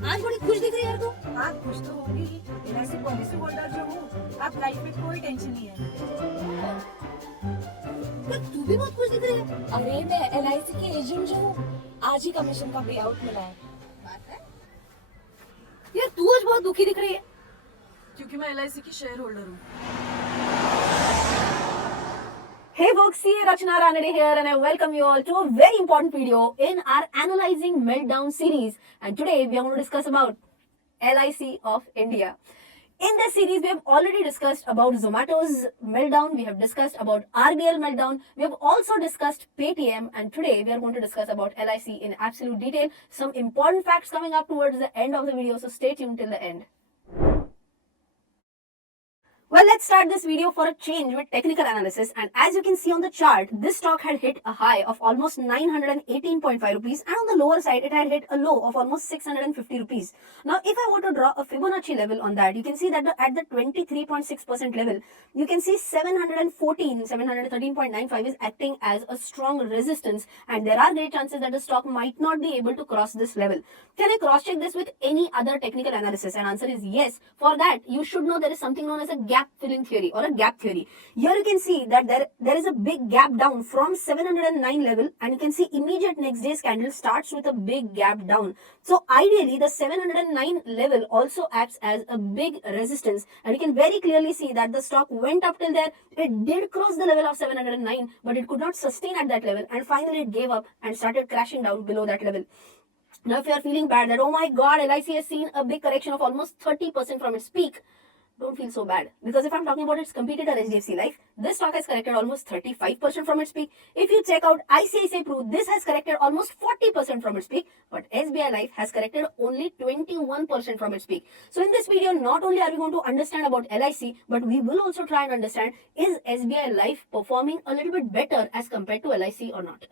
आज बड़ी खुश दिख रही है यार तू। हाँ खुश तो होगी। LIC पॉलिसी होल्डर जो हूँ, अब लाइफ में कोई टेंशन नहीं है। पर तू भी बहुत खुश दिख रही है। अरे मैं LIC की एजेंट जो हूँ, आज ही कमीशन का पे आउट मिला है। बात है यार, तू आज बहुत दुखी दिख रही है। क्योंकि मैं LIC की शेयर होल्डर हूँ। Hey folks, see Rachana Ranade here and I welcome you all to a very important video in our Analyzing Meltdown series. And today we are going to discuss about LIC of India. In this series, we have already discussed about Zomato's meltdown, we have discussed about RBL meltdown, we have also discussed Paytm, and today we are going to discuss about LIC in absolute detail. Some important facts coming up towards the end of the video, so stay tuned till the end. Well, let's start this video for a change with technical analysis, and as you can see on the chart, this stock had hit a high of almost 918.5 rupees and on the lower side it had hit a low of almost 650 rupees. Now if I were to draw a Fibonacci level on that, you can see that at the 23.6% level, you can see 713.95 is acting as a strong resistance, and there are great chances that the stock might not be able to cross this level. Can I cross check this with any other technical analysis? And answer is yes. For that, you should know there is something known as a gap filling theory or a gap theory. Here you can see that there is a big gap down from 709 level, and you can see immediate next day's candle starts with a big gap down. So ideally the 709 level also acts as a big resistance, and you can very clearly see that the stock went up till there. It did cross the level of 709, but it could not sustain at that level, and finally it gave up and started crashing down below that level. Now if you are feeling bad that, oh my god, LIC has seen a big correction of almost 30% from its peak, don't feel so bad, because if I'm talking about its competitor HDFC Life, this stock has corrected almost 35% from its peak. If you check out ICICI Pru, this has corrected almost 40% from its peak, but SBI Life has corrected only 21% from its peak. So in this video, not only are we going to understand about LIC, but we will also try and understand, is SBI Life performing a little bit better as compared to LIC or not.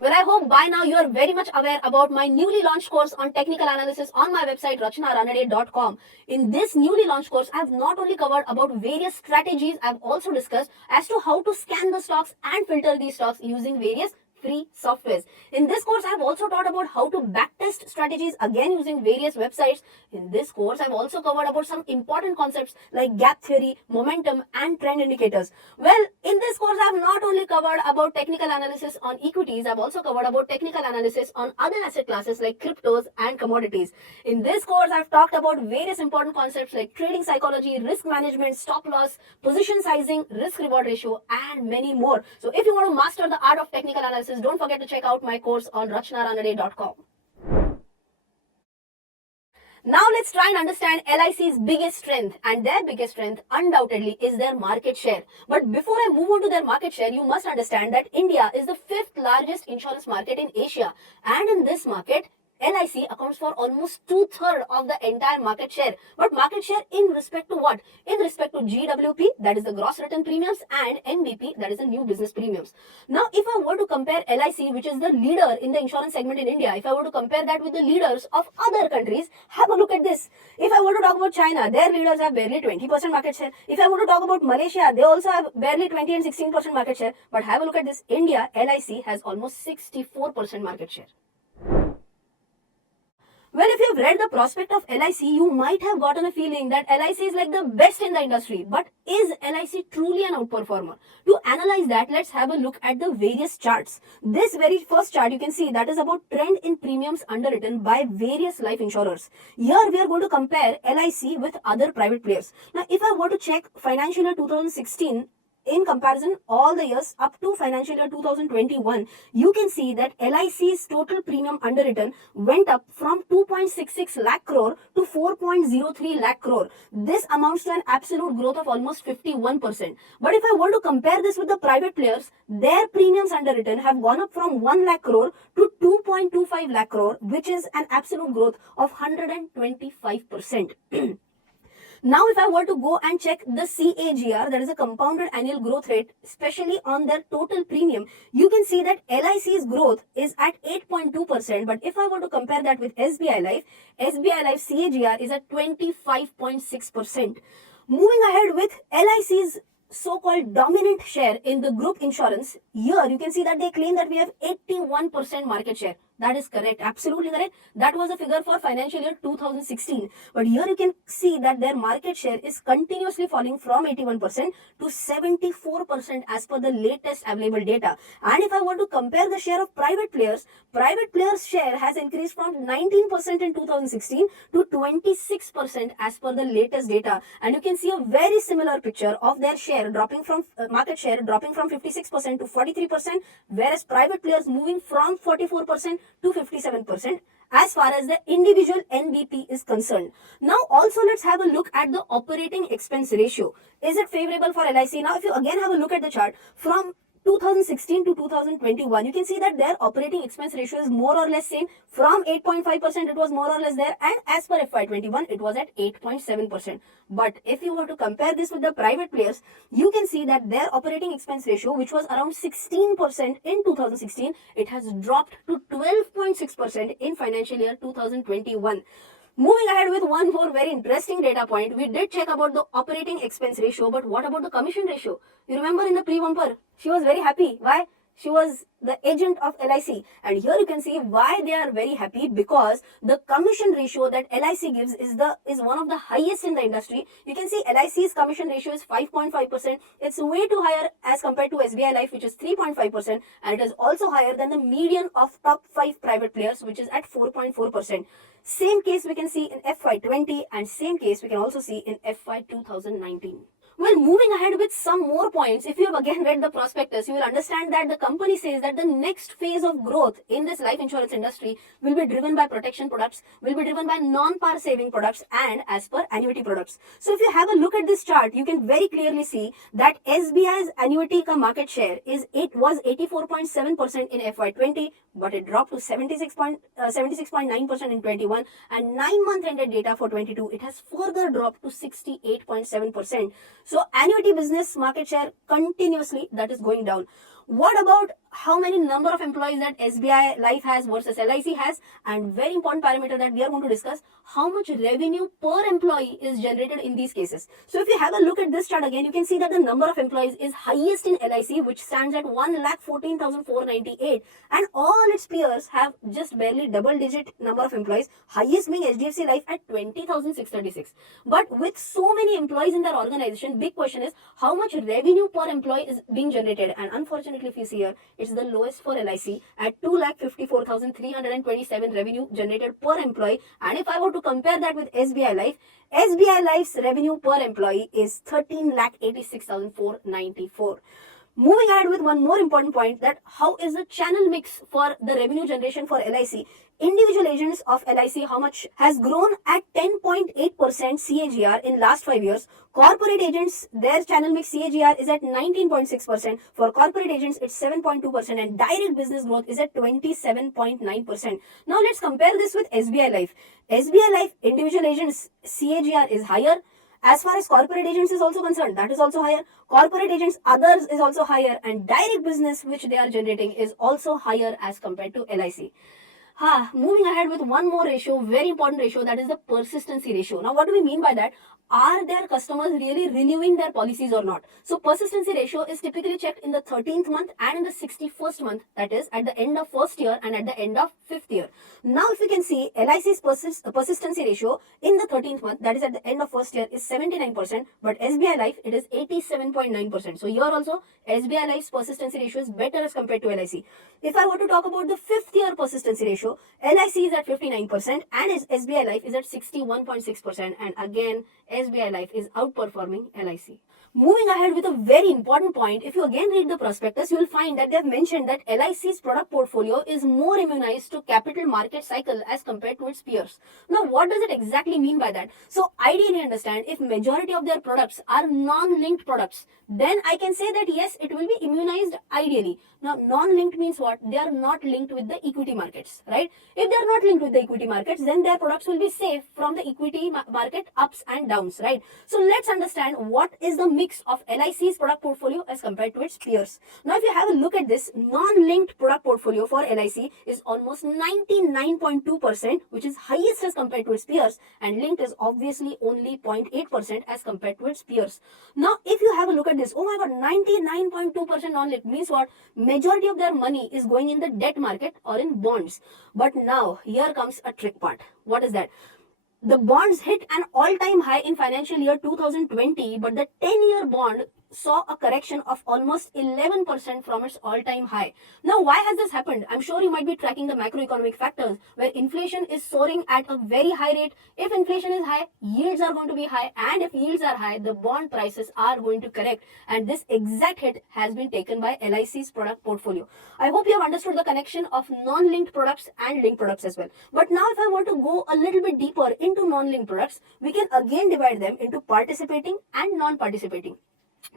Well, I hope by now you are very much aware about my newly launched course on technical analysis on my website rachanaranade.com. In this newly launched course, I have not only covered about various strategies, I have also discussed as to how to scan the stocks and filter these stocks using various free softwares. In this course, I have also taught about how to backtest strategies again using various websites. In this course, I have also covered about some important concepts like gap theory, momentum, and trend indicators. Well, in this course, I have not only covered about technical analysis on equities, I have also covered about technical analysis on other asset classes like cryptos and commodities. In this course, I have talked about various important concepts like trading psychology, risk management, stop loss, position sizing, risk reward ratio, and many more. So if you want to master the art of technical analysis, don't forget to check out my course on rachanaranade.com. Now let's try and understand LIC's biggest strength, and their biggest strength undoubtedly is their market share. But before I move on to their market share, you must understand that India is the 5th largest insurance market in Asia, and in this market, LIC accounts for almost 2/3 of the entire market share. But market share in respect to what? In respect to GWP, that is the gross written premiums, and NBP, that is the new business premiums. Now, if I were to compare LIC, which is the leader in the insurance segment in India, if I were to compare that with the leaders of other countries, have a look at this. If I were to talk about China, their leaders have barely 20% market share. If I were to talk about Malaysia, they also have barely 20 and 16% market share. But have a look at this. India, LIC has almost 64% market share. Well, if you've read the prospect of LIC, you might have gotten a feeling that LIC is like the best in the industry. But is LIC truly an outperformer? To analyze that, let's have a look at the various charts. This very first chart, you can see that is about trend in premiums underwritten by various life insurers. Here, we are going to compare LIC with other private players. Now, if I were to check financial year 2016, in comparison all the years up to financial year 2021, you can see that LIC's total premium underwritten went up from 2.66 lakh crore to 4.03 lakh crore. This amounts to an absolute growth of almost 51%. But if I were to compare this with the private players, their premiums underwritten have gone up from 1 lakh crore to 2.25 lakh crore, which is an absolute growth of 125%. Now, if I were to go and check the CAGR, that is a compounded annual growth rate, especially on their total premium, you can see that LIC's growth is at 8.2%. But if I were to compare that with SBI Life CAGR is at 25.6%. Moving ahead with LIC's so-called dominant share in the group insurance, here you can see that they claim that we have 81% market share. That is correct, absolutely correct. That was a figure for financial year 2016. But here you can see that their market share is continuously falling from 81% to 74% as per the latest available data. And if I want to compare the share of private players' share has increased from 19% in 2016 to 26% as per the latest data. And you can see a very similar picture of their share dropping from market share dropping from 56% to 43%, whereas private players moving from 44% to 57% as far as the individual NBP is concerned. Now also let's have a look at the operating expense ratio. Is it favorable for LIC? Now if you again have a look at the chart from 2016 to 2021, you can see that their operating expense ratio is more or less same. From 8.5% it was more or less there, and as per FY21 it was at 8.7%. But if you were to compare this with the private players, you can see that their operating expense ratio, which was around 16% in 2016, it has dropped to 12.6% in financial year 2021. Moving ahead with one more very interesting data point, we did check about the operating expense ratio, but what about the commission ratio? You remember in the pre-bumper, she was very happy. Why? She was the agent of LIC, and here you can see why they are very happy, because the commission ratio that LIC gives is one of the highest in the industry. You can see LIC's commission ratio is 5.5%. It's way too higher as compared to SBI Life, which is 3.5%, and it is also higher than the median of top 5 private players, which is at 4.4%. Same case we can see in FY20, and same case we can also see in FY 2019. Well, moving ahead with some more points, if you have again read the prospectus, you will understand that the company says that the next phase of growth in this life insurance industry will be driven by protection products, will be driven by non-par saving products, and as per annuity products. So if you have a look at this chart, you can very clearly see that SBI's annuity ka market share was 84.7% in FY20, but it dropped to 76.9% in 21, and 9-month ended data for 22, it has further dropped to 68.7%. So annuity business market share continuously that is going down. What about how many number of employees that SBI Life has versus LIC has? And very important parameter that we are going to discuss, how much revenue per employee is generated in these cases. So if you have a look at this chart again, you can see that the number of employees is highest in LIC, which stands at 1,14,498, and all its peers have just barely double digit number of employees, highest being HDFC Life at 20,636. But with so many employees in their organization, big question is how much revenue per employee is being generated, and unfortunately if you see here, it's the lowest for LIC at 2,54,327 revenue generated per employee. And if I were to compare that with SBI Life's revenue per employee is 13,86,494. Moving ahead with one more important point, that how is the channel mix for the revenue generation for LIC? Individual agents of LIC, how much has grown at 10.8% CAGR in last 5 years. Corporate agents, their channel mix CAGR is at 19.6%. For corporate agents, it's 7.2%, and direct business growth is at 27.9%. Now let's compare this with SBI Life. SBI Life individual agents CAGR is higher. As far as corporate agents is also concerned, that is also higher. Corporate agents others is also higher, and direct business which they are generating is also higher as compared to LIC. Moving ahead with one more ratio, very important ratio, that is the persistency ratio. Now what do we mean by that? Are their customers really renewing their policies or not? So persistency ratio is typically checked in the 13th month and in the 61st month, that is at the end of first year and at the end of 5th year. Now if you can see, LIC's persistency ratio in the 13th month, that is at the end of first year, is 79%, but SBI Life it is 87.9%. So here also SBI Life's persistency ratio is better as compared to LIC. If I were to talk about the 5th year persistency ratio, LIC is at 59% and SBI Life is at 61.6%, and again SBI Life is outperforming LIC. Moving ahead with a very important point, if you again read the prospectus, you will find that they have mentioned that LIC's product portfolio is more immunized to capital market cycle as compared to its peers. Now, what does it exactly mean by that? So, ideally understand, if majority of their products are non-linked products, then I can say that yes, it will be immunized ideally. Now, non-linked means what? They are not linked with the equity markets, right? If they are not linked with the equity markets, then their products will be safe from the equity market ups and downs, right? So, let's understand what is the mix of LIC's product portfolio as compared to its peers. Now, if you have a look at this, non-linked product portfolio for LIC is almost 99.2%, which is highest as compared to its peers, and linked is obviously only 0.8% as compared to its peers. Now, if you have a look at this, oh my god, 99.2% non-linked means what? Majority of their money is going in the debt market or in bonds. But now here comes a trick part. What is that? The bonds hit an all-time high in financial year 2020, but the 10-year bond saw a correction of almost 11% from its all-time high. Now, why has this happened? I'm sure you might be tracking the macroeconomic factors where inflation is soaring at a very high rate. If inflation is high, yields are going to be high, and if yields are high, the bond prices are going to correct, and this exact hit has been taken by LIC's product portfolio. I hope you have understood the connection of non-linked products and linked products as well. But now if I want to go a little bit deeper into non-linked products, we can again divide them into participating and non-participating.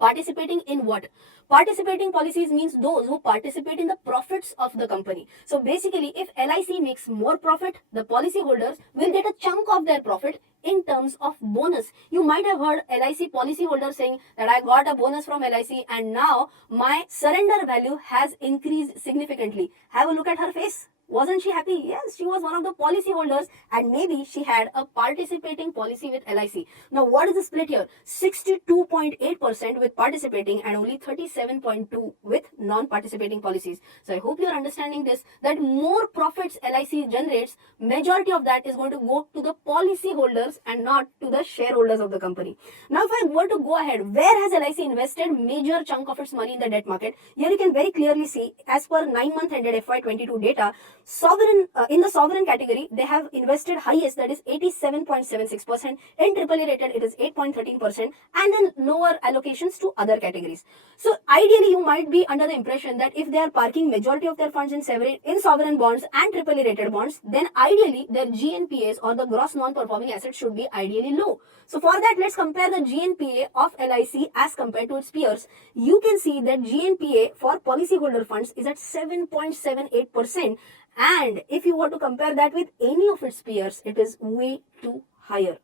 Participating in what? Participating policies means those who participate in the profits of the company. So basically, if LIC makes more profit, the policyholders will get a chunk of their profit in terms of bonus. You might have heard LIC policyholders saying that I got a bonus from LIC and now my surrender value has increased significantly. Have a look at her face. Wasn't she happy? Yes, she was one of the policy holders and maybe she had a participating policy with LIC. Now, what is the split here? 62.8% with participating and only 37.2% with non-participating policies. So, I hope you are understanding this, that more profits LIC generates, majority of that is going to go to the policy holders and not to the shareholders of the company. Now, if I were to go ahead, where has LIC invested major chunk of its money in the debt market? Here you can very clearly see, as per 9-month ended FY22 data, sovereign in the sovereign category they have invested highest, that is 87.76%. In AAA rated it is 8.13%, and then lower allocations to other categories. So ideally you might be under the impression that if they are parking majority of their funds in sovereign bonds and AAA rated bonds, then ideally their GNPAs or the gross non-performing assets should be ideally low. So for that, let's compare the GNPA of LIC as compared to its peers. You can see that GNPA for policyholder funds is at 7.78%. And if you were to compare that with any of its peers, it is way too higher.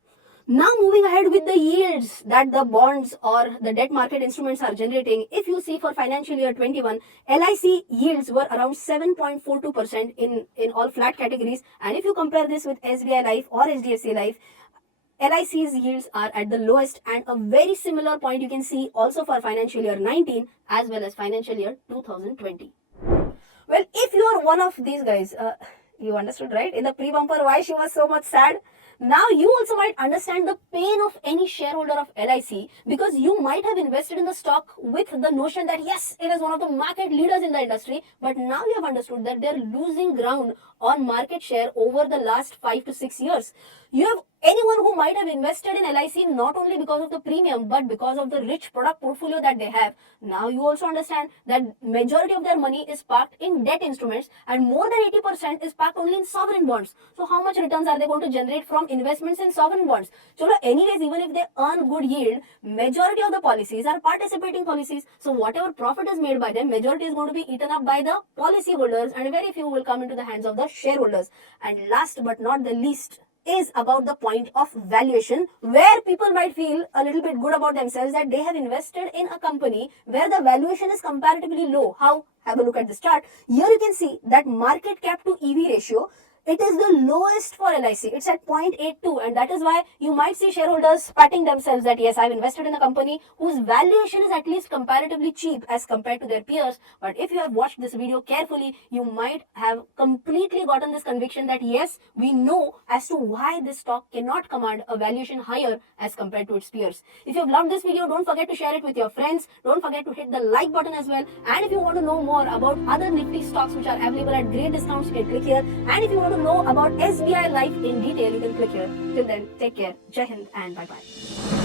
Now moving ahead with the yields that the bonds or the debt market instruments are generating. If you see for financial year 21, LIC yields were around 7.42% in all flat categories. And if you compare this with SBI Life or HDFC Life, LIC's yields are at the lowest, and a very similar point you can see also for financial year 19 as well as financial year 2020. Well, if you are one of these guys, you understood, right? In the pre-bumper, why she was so much sad. Now you also might understand the pain of any shareholder of LIC, because you might have invested in the stock with the notion that yes, it is one of the market leaders in the industry, but now you have understood that they are losing ground on market share over the last 5 to 6 years. You have anyone who might have invested in LIC not only because of the premium but because of the rich product portfolio that they have. Now you also understand that majority of their money is parked in debt instruments and more than 80% is parked only in sovereign bonds. So how much returns are they going to generate from investments in sovereign bonds? So anyways, even if they earn good yield, majority of the policies are participating policies. So whatever profit is made by them, majority is going to be eaten up by the policy holders and very few will come into the hands of the shareholders. And last but not the least is about the point of valuation, where people might feel a little bit good about themselves that they have invested in a company where the valuation is comparatively low. How? Have a look at this chart. Here you can see that market cap to EV ratio, it is the lowest for LIC. It's at 0.82, and that is why you might see shareholders patting themselves that yes, I've invested in a company whose valuation is at least comparatively cheap as compared to their peers. But if you have watched this video carefully, you might have completely gotten this conviction that yes, we know as to why this stock cannot command a valuation higher as compared to its peers. If you have loved this video, don't forget to share it with your friends. Don't forget to hit the like button as well. And if you want to know more about other nifty stocks which are available at great discounts, you can click here. And if you want to know about SBI Life in detail, you can click here. Till then, take care. Jai Hind and bye-bye.